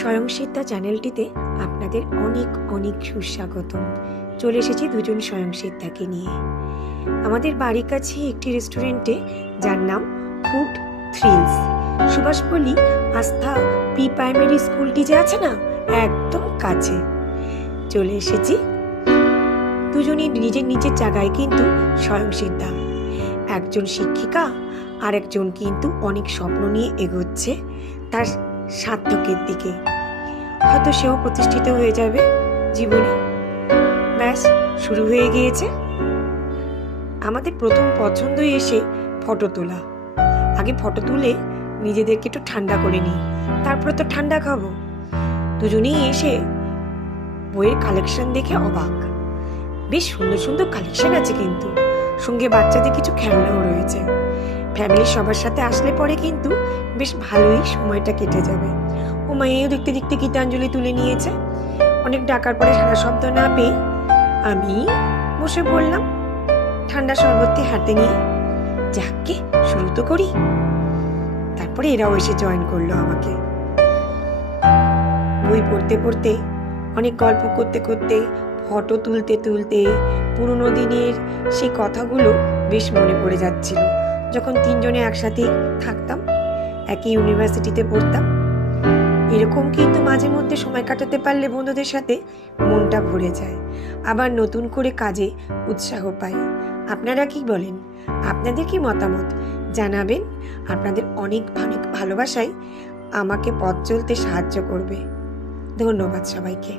স্বয়ংসিদ্ধা চ্যানেলটিতে আপনাদের অনেক অনেক সুস্বাগতম। চলে এসেছি দুজন স্বয়ংসিদ্ধাকে নিয়ে আমাদের বাড়ির কাছে একটি রেস্টুরেন্টে, যার নাম ফুড থ্রিলস। সুভাষপল্লী আস্থা প্রি প্রাইমারি স্কুলটি যে আছে না, একদম কাছে চলে এসেছি। দুজনই নিজের নিজের জায়গায় কিন্তু স্বয়ংসিদ্ধা। একজন শিক্ষিকা আর একজন কিন্তু অনেক স্বপ্ন নিয়ে এগোচ্ছে তার সার্থকের দিকে। হয়তো সেও প্রতিষ্ঠিত হয়ে যাবে জীবনে। ব্যাস, শুরু হয়ে গিয়েছে। আমাদের প্রথম পছন্দই এসে ফটো তোলা। আগে ফটো তুলে নিজেদেরকে একটু ঠান্ডা করে নিই, তারপরে তো ঠান্ডা খাবো। দুজনেই এসে বইয়ের কালেকশন দেখে অবাক। বেশ সুন্দর সুন্দর কালেকশন আছে, কিন্তু সঙ্গে বাচ্চাদের কিছু খেলনাও রয়েছে। ফ্যামিলির সবার সাথে আসলে পরে কিন্তু বেশ ভালোই সময়টা কেটে যাবে। ও মায়েও দেখতে দেখতে গীতাঞ্জলি তুলে নিয়েছে। অনেক ডাকার পরে সারা শব্দ না পেয়ে আমি বসে পড়লাম ঠান্ডা শরবতটি হাতে নিয়ে। যাকে শুরু তো করি। তারপরে এরাও এসে জয়েন করলো আমাকে। বই পড়তে পড়তে, অনেক গল্প করতে করতে, ফটো তুলতে তুলতে পুরোনো দিনের সেই কথাগুলো বেশ মনে পড়ে যাচ্ছিল। যখন তিনজনে একসাথে থাকতাম, একই ইউনিভার্সিটিতে পড়তাম। এরকম কিন্তু মাঝে মধ্যে সময় কাটাতে পারলে বন্ধুদের সাথে মনটা ভরে যায়, আবার নতুন করে কাজে উৎসাহ পাই। আপনারা কি বলেন? আপনাদের কি মতামত জানাবেন। আপনাদের অনেক অনেক ভালোবাসাই আমাকে পথ চলতে সাহায্য করবে। ধন্যবাদ সবাইকে।